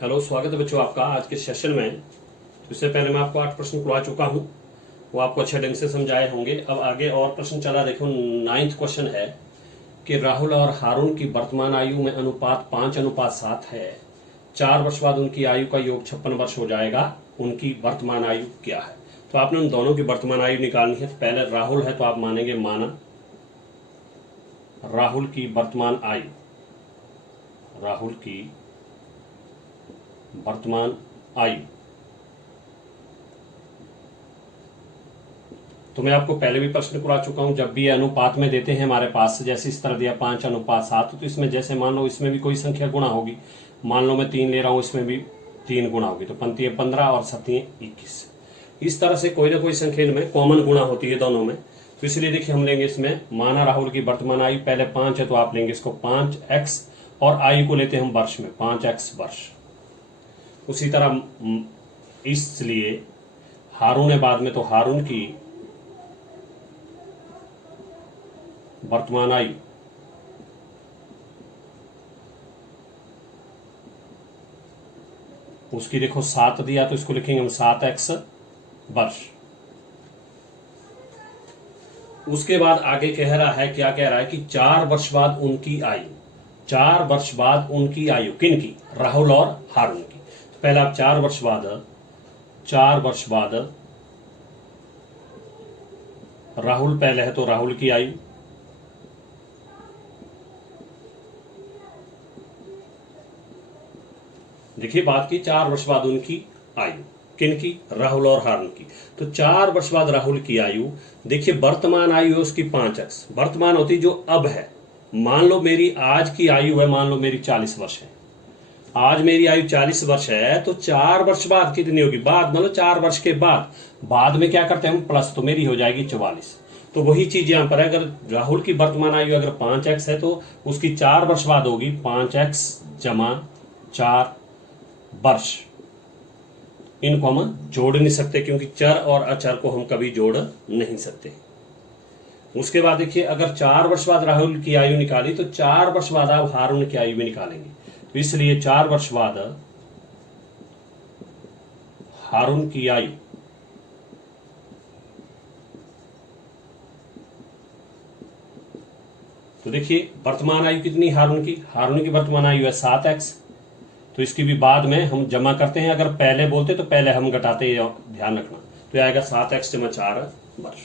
Hello, स्वागत है बच्चों आपका आज के सेशन में। तो इससे पहले मैं आपको 8 प्रश्न करवा चुका हूं, वो आपको अच्छे ढंग से समझाए होंगे। अब आगे और प्रश्न चला, देखो 9th क्वेश्चन है कि राहुल और हारून की वर्तमान आयु में अनुपात 5:7 है। 4 वर्ष बाद उनकी आयु का योग 56 वर्ष हो जाएगा। उनकी वर्तमान आयु क्या है? तो आपने उन दोनों की वर्तमान आयु निकालनी है। तो पहले राहुल है तो आप मानेंगे माना राहुल की वर्तमान आयु, राहुल की वर्तमान आयु। तो मैं आपको पहले भी प्रश्न करा चुका हूं, जब भी ये अनुपात में देते हैं हमारे पास, जैसे इस तरह दिया 5:7, तो इसमें जैसे मान लो इसमें भी कोई संख्या गुणा होगी। मान लो मैं 3 ले रहा हूं, इसमें भी 3 गुणा होगी, तो पंक्ति 15 और सती 21। इस तरह से कोई ना कोई संख्या इनमें कॉमन गुणा होती है दोनों में। तो इसलिए देखिए हम लेंगे इसमें माना राहुल की वर्तमान आयु, पहले 5 है तो आप लेंगे इसको 5x और आयु को लेते हैं हम वर्ष में, 5x वर्ष। उसी तरह इसलिए हारून है बाद में, तो हारून की वर्तमान आयु उसकी देखो 7 दिया, तो इसको लिखेंगे हम 7x वर्ष। उसके बाद आगे कह रहा है, क्या कह रहा है कि 4 वर्ष बाद उनकी आयु, 4 वर्ष बाद उनकी आयु किनकी? राहुल और हारून की। तो पहले आप 4 वर्ष बाद राहुल पहले है तो राहुल की आयु, देखिए बात की 4 वर्ष बाद उनकी आयु किनकी? राहुल और हारून की। तो 4 वर्ष बाद राहुल की आयु, देखिए वर्तमान आयु है उसकी 5x, वर्तमान होती जो अब है। मान लो मेरी आज की आयु है, मान लो मेरी 40 वर्ष है, आज मेरी आयु 40 वर्ष है, तो 4 वर्ष बाद कितनी होगी? बाद मतलब 4 वर्ष के बाद में क्या करते हैं हम? प्लस, तो मेरी हो जाएगी 44। तो वही चीज यहां पर है, अगर राहुल की वर्तमान आयु अगर 5x है तो उसकी 4 वर्ष बाद होगी 5x जमा 4 वर्ष। इनको हम जोड़ नहीं सकते क्योंकि चर और अचर को हम कभी जोड़ नहीं सकते। उसके बाद देखिए अगर 4 वर्ष बाद राहुल की आयु निकाली तो 4 वर्ष बाद आप हारून की आयु भी निकालेंगे। तो इसलिए 4 वर्ष बाद हारून की आयु, तो देखिए वर्तमान आयु कितनी हारून की? हारून की वर्तमान आयु है 7x, तो इसकी भी बाद में हम जमा करते हैं। अगर पहले बोलते तो पहले हम घटाते, ध्यान रखना। तो यह आएगा 7x जमा 4 वर्ष।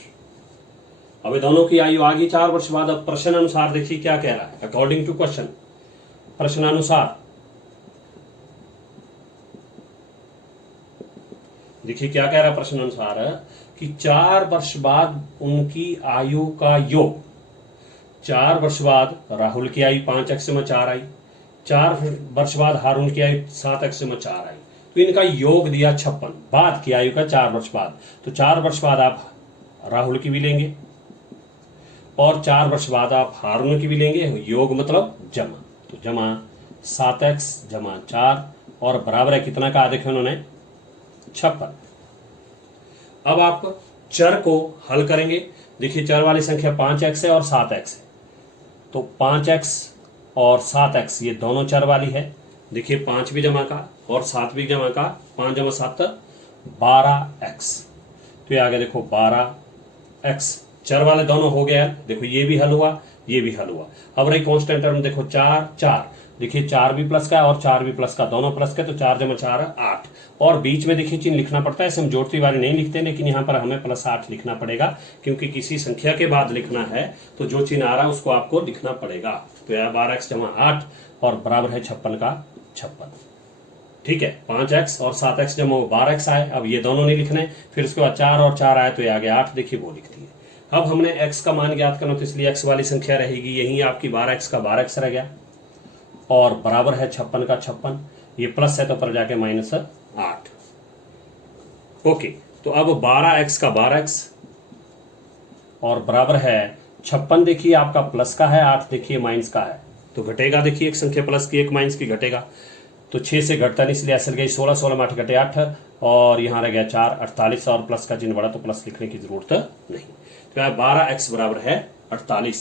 अब ये दोनों की आयु आ गई 4 वर्ष बाद। अब प्रश्न अनुसार देखिए क्या कह रहा है, अकॉर्डिंग टू क्वेश्चन, प्रश्नानुसार देखिए क्या कह रहा है प्रश्न अनुसार कि 4 वर्ष बाद उनकी आयु का योग, 4 वर्ष बाद राहुल की आयु 5x में 4 आई, 4 वर्ष बाद हारून की आयु 7x में 4 आई, तो इनका योग दिया 56 बाद की आयु का 4 वर्ष बाद। तो 4 वर्ष बाद आप राहुल की भी लेंगे और 4 वर्ष बाद आप हारून की भी लेंगे, योग मतलब जमा, तो जमा 7x जमा 4 और बराबर है कितना का? देखिए उन्होंने 56। अब आप चर को हल करेंगे। देखिए चर वाली संख्या 5x है और 7x है, तो 5x और 7x ये दोनों चर वाली है। देखिए 5 भी जमा का और 7 भी जमा का, 5 जमा 7 12x, तो ये आगे देखो 12x, चर वाले दोनों हो गए। देखो ये भी हल हुआ, ये भी हल हुआ। अब रही कांस्टेंट टर्म, देखो 4 4, देखिए 4 भी प्लस का और 4 भी प्लस का, दोनों प्लस का, तो 4 जमा 4 8, और बीच में देखिए चिन्ह लिखना पड़ता है। ऐसे हम जोड़ती वाली नहीं लिखते, लेकिन यहाँ पर हमें +8 लिखना पड़ेगा क्योंकि किसी संख्या के बाद लिखना है तो जो चिन्ह आ रहा है उसको आपको लिखना पड़ेगा। तो यह 12x जमा 8 और बराबर है 56 का 56। ठीक है, 5x और 7x जमा 12x आए। अब ये दोनों नहीं लिखने, फिर उसके बाद 4 और 4 आए तो ये आगे 8, देखिए वो लिख दिए। अब हमने x का मान ज्ञात करना, तो इसलिए x वाली संख्या रहेगी, यही आपकी 12x का 12x रह गया और बराबर है 56 का 56। ये प्लस है तो पर जाके -8। ओके, तो अब 12x का 12x और बराबर है 56। देखिए आपका प्लस का है, 8 देखिए माइनस का है, तो घटेगा। देखिए एक संख्या प्लस की एक माइनस की घटेगा, तो 6 से घटता नहीं, इसलिए असल गई 16, 16 में 8 घटे 8 और यहाँ रह गया 4 48 और प्लस का चिन्ह बढ़ा तो प्लस लिखने की जरूरत नहीं। तो 12x बराबर है 48।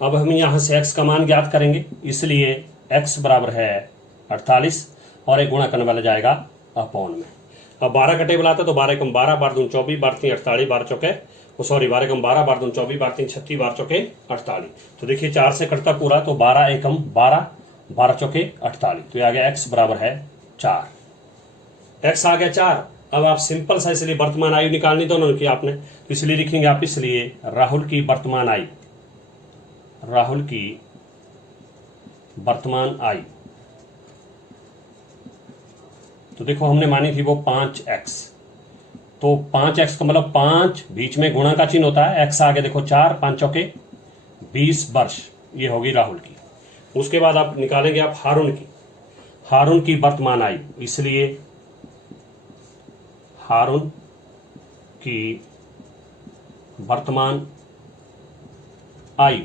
अब हम यहां से x का मान ज्ञात करेंगे, इसलिए x बराबर है 48 और एक गुणा करने वाला जाएगा अपॉन में। अब 12 का टेबल आता है तो 12 कम 12, 12 दून 24, 12 तीन 48, 12 चौके 12 कम 12, 12 दून 24, 12 तीन 36, 12 चौके 48। तो देखिए 4 से कटता पूरा तो 12 एकम 12, 12 चौके 48। तो ये आ गया x बराबर है 4। x आ गया 4। अब आप सिंपल सा इसलिए वर्तमान आयु निकालनी दोनों की आपने, तो इसलिए लिखेंगे आप, इसलिए राहुल की वर्तमान आयु, राहुल की वर्तमान आयु, तो देखो हमने मानी थी वो 5x, तो 5x का मतलब 5 बीच में गुणा का चिन्ह होता है, x आगे देखो 4, 5 चौके 20 वर्ष, ये होगी राहुल की। उसके बाद आप निकालेंगे आप हारून की, हारून की वर्तमान आयु, इसलिए हारून की वर्तमान आयु,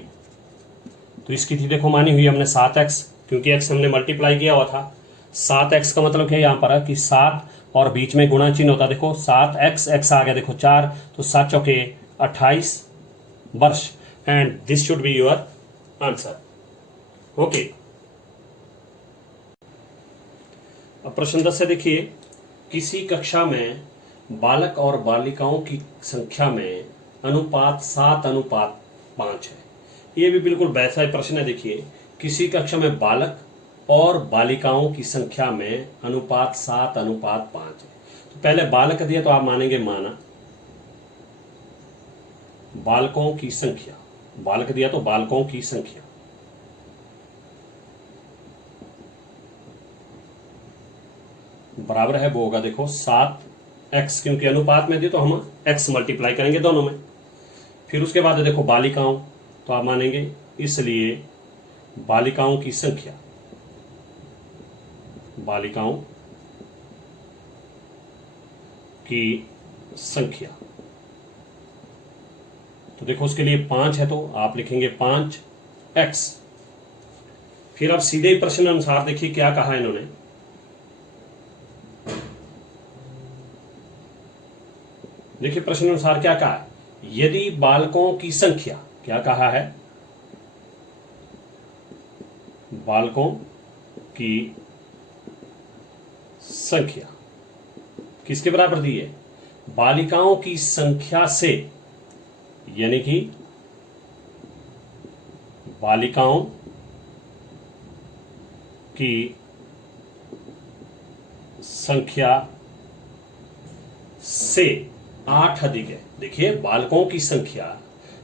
तो इसकी थी देखो मानी हुई हमने 7x, क्योंकि x हमने मल्टीप्लाई किया हुआ था। 7x का मतलब क्या है यहाँ पर है कि 7 और बीच में गुणा चिन्ह होता है, देखो 7x, x आ गया देखो 4, तो 7 चौके 28 वर्ष, and this should be your answer. Okay, अब प्रश्न 10 से देखिए, किसी कक्षा में बालक और बालिकाओं की संख्या में अनुपात 7:5 है। ये भी बिल्कुल वैसा ही प्रश्न है। देखिए, किसी कक्षा में बालक और बालिकाओं की संख्या में अनुपात 7:5 है। तो पहले बालक दिया तो आप मानेंगे माना, बालकों की संख्या, बालक दिया तो बालकों की संख्या, बराबर है वो होगा देखो 7x, क्योंकि अनुपात में दिए तो हम x मल्टीप्लाई करेंगे दोनों में। फिर उसके बाद देखो बालिकाओं, तो आप मानेंगे इसलिए बालिकाओं की संख्या, बालिकाओं की संख्या, तो देखो उसके लिए 5 है तो आप लिखेंगे 5x। फिर अब सीधे ही प्रश्न अनुसार देखिए क्या कहा इन्होंने, देखिए प्रश्न अनुसार क्या कहा, यदि बालकों की संख्या, क्या कहा है, बालकों की संख्या किसके बराबर दी है, बालिकाओं की संख्या से, यानी कि बालिकाओं की संख्या से 8 अधिक है। देखिए बालकों की संख्या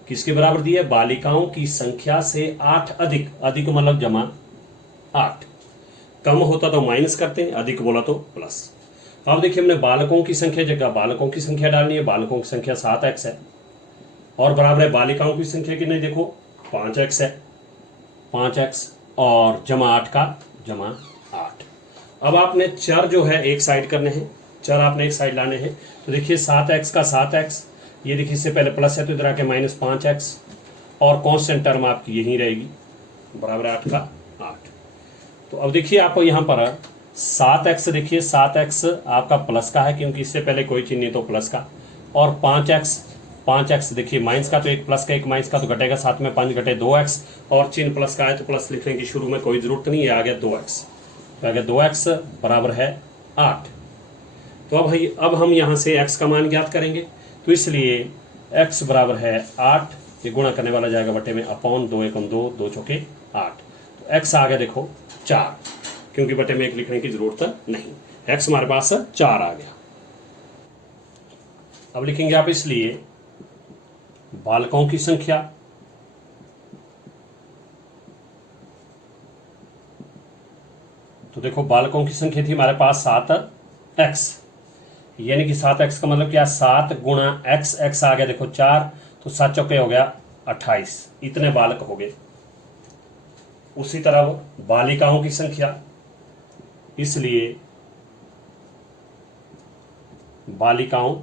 किसके बराबर दी है, बालिकाओं की संख्या से 8 अधिक, अधिक मतलब जमा 8, कम होता तो माइनस करते हैं, अधिक बोला तो प्लस। अब देखिए हमने बालकों की संख्या जगह बालकों की संख्या डालनी है, बालकों की संख्या 7x है, और बराबर है बालिकाओं की संख्या की, नहीं देखो 5x है, 5x और जमा 8 का जमा 8। अब आपने चर जो है एक साइड करने हैं, चर आपने एक साइड लाने हैं, तो देखिए 7x का 7x, ये देखिए इससे पहले प्लस है तो इधर आके -5x, और कांस्टेंट टर्म आपकी यही रहेगी, बराबर 8 का 8। तो अब देखिए आपको यहाँ पर 7x, देखिए 7x आपका प्लस का है क्योंकि इससे पहले कोई चिन्ह नहीं तो प्लस का, और 5x देखिए माइनस का, तो एक प्लस का एक माइनस का तो घटेगा, साथ में 5 घटे 2x, और चिन्ह प्लस का है तो प्लस लिखने की शुरू में कोई जरूरत नहीं है, आ गया 2x, तो आ गया 2x बराबर है 8। तो अब हम यहाँ से x का मान ज्ञात करेंगे, तो इसलिए x बराबर है 8, ये गुणा करने वाला जाएगा बटे में अपॉन 2 एकम 2, 2 चौके 8, तो x आ गया देखो 4, क्योंकि बटे में 1 लिखने की जरूरत नहीं, x हमारे पास 4 आ गया। अब लिखेंगे आप इसलिए बालकों की संख्या, तो देखो बालकों की संख्या थी हमारे पास 7x, यानी कि 7x का मतलब क्या, 7 गुणा x, x आ गया देखो 4, तो 7 चौके हो गया 28, इतने बालक हो गए। उसी तरह बालिकाओं की संख्या, इसलिए बालिकाओं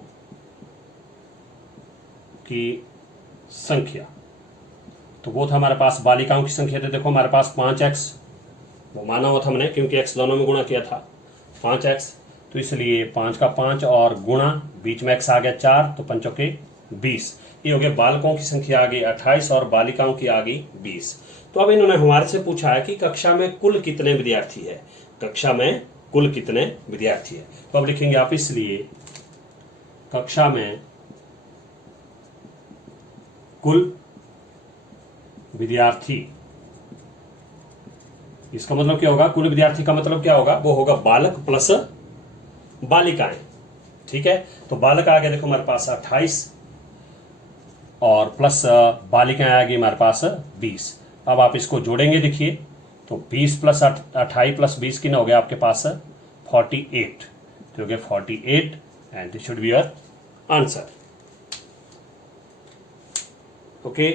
की संख्या, तो वो था हमारे पास बालिकाओं की संख्या, तो देखो हमारे पास 5x, वो माना हुआ था हमने क्योंकि x दोनों में गुणा किया था 5x, तो इसलिए 5 का 5 और गुणा बीच में x आ गया 4, तो 5 चौके 20, ये हो गया बालकों की संख्या आ गई 28 और बालिकाओं की आ गई 20। तो अब इन्होंने हमारे से पूछा है कि कक्षा में कुल कितने विद्यार्थी है, कक्षा में कुल कितने विद्यार्थी है। तो अब लिखेंगे आप, इसलिए कक्षा में कुल विद्यार्थी, इसका मतलब क्या होगा, कुल विद्यार्थी का मतलब क्या होगा, वो होगा बालक प्लस बालिकाएं। ठीक है, तो बालक आ गया देखो हमारे पास 28 और प्लस बालिकाएं आ गई हमारे पास 20। अब आप इसको जोड़ेंगे देखिए, तो 20 प्लस 28 प्लस 20 कितना हो गया आपके पास 48, तो हो गया 48 and this should be your answer. Okay.